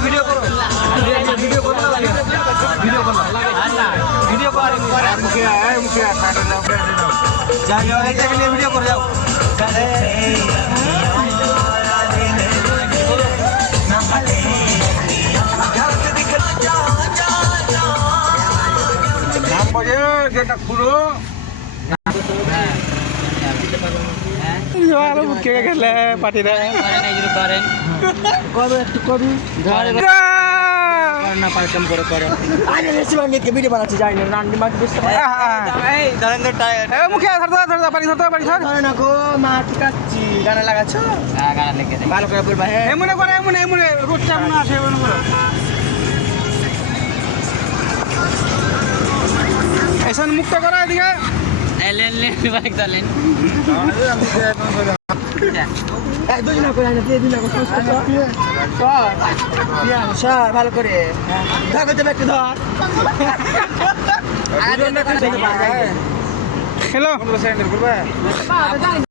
video করো video করো video করো ভিডিও করো মুখে যাও যাও এই থেকে ভিডিও করে যাও নাম বলে যেটা পুরো মুখে গেলে পাটিরা করেন কবে একটু কবি না পারকাম করে করে আগে বেশি ভাঙিয়ে ভিডিও বানাচ্ছি যাই না রান্নি মাছ বুঝতে এই ধরেন তো টায়ার এ মুখে ধরতে পারি ধরে না গো মাছ কাচ্ছি গানা লাগাচ্ছ হ্যাঁ গানা লেগে দে ভালো করে বলবা হ্যাঁ এমনে করে এমনে রোজটা মনে আছে এমনে করে এসন মুক্ত করা এদিকে লেন বাইক চালেন দুদিন করে দিন ভালো করে ধর হ্যালো